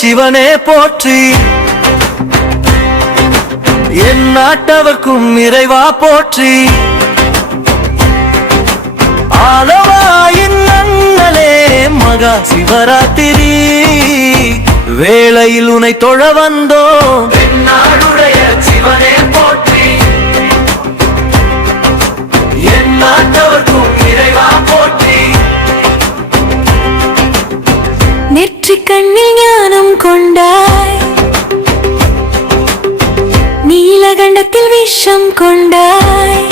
சிவனே போற்றி. என் நாட்டவர்க்கும் இறைவா போற்றி. ஆலவாயின் அண்ணலே மகா சிவராத்திரி வேளையில் உனை தொழ வந்தோம். நாடுடைய சிவனே போற்றி. என் நாட்டவர்க்கும் இறைவா போற்றி. நெற்றிக் கண்ணில் ஞானம் கொண்டாய், நீலகண்டத்தில் விஷம் கொண்டாய்.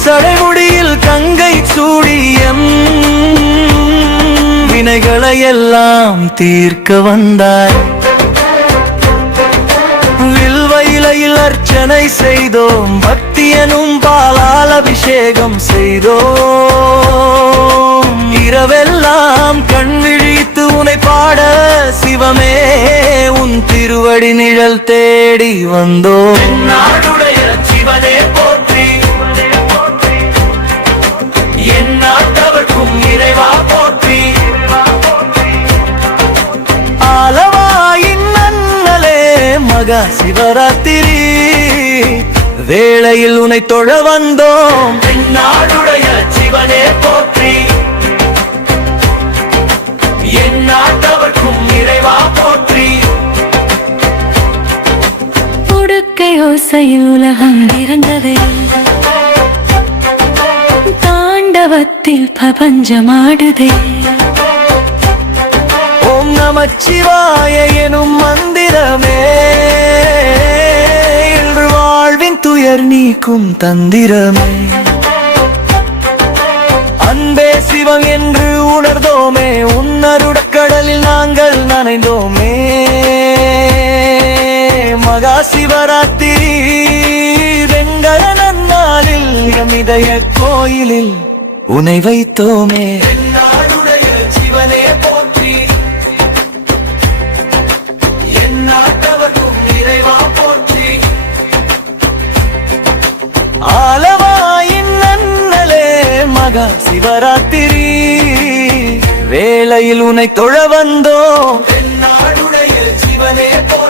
சடைமுடியில் கங்கை சூடியம் வினைகளை எல்லாம் தீர்க்க வந்தாய். வில்வயிலையில் அர்ச்சனை செய்தோம், பக்தி எனும் பாலால் அபிஷேகம் செய்தோம். இரவெல்லாம் கண் விழித்து உனை பாட சிவமே உன் திருவடி நிழல் தேடி வந்தோம். நாடுடைய சிவனே போற்றி. என் நாட்டவர்க்கும் இறைவா போற்றி. ஆலவாயின் அண்ணலே மகா சிவராத்திரி வேளையில் உனை தொழ வந்தோம். நாடுடைய சிவனே போற்றி. என் நாட்டவர்க்கும் இறைவா போற்றி. உடுக்கை ஓசையில் உலகம் இறந்ததே, தாண்டவத்தில் பிரபஞ்சமாடுதே. ஓம் நமச்சிவாய எனும் மந்திரமே இன்று வாழ்வின் துயர் நீக்கும் தந்திரமே. அன்பே சிவம் என்று உணர்ந்தோமே, உன்னருடக் கடலில் நாங்கள் நனைந்தோமே. மகா சிவராத்திரி வெங்கட நன்னாளில் எம் இதய கோயிலில் உனை வைத்தோமே. நாடுடைய சிவனே போற்றி. என் நாட்டவர்க்கும் இறைவா போற்றி. ஆலவாயின் அண்ணலே மகா சிவராத்திரி வேளையில் உனை தொழ வந்தோம். நாடுடைய சிவனே போற்றி.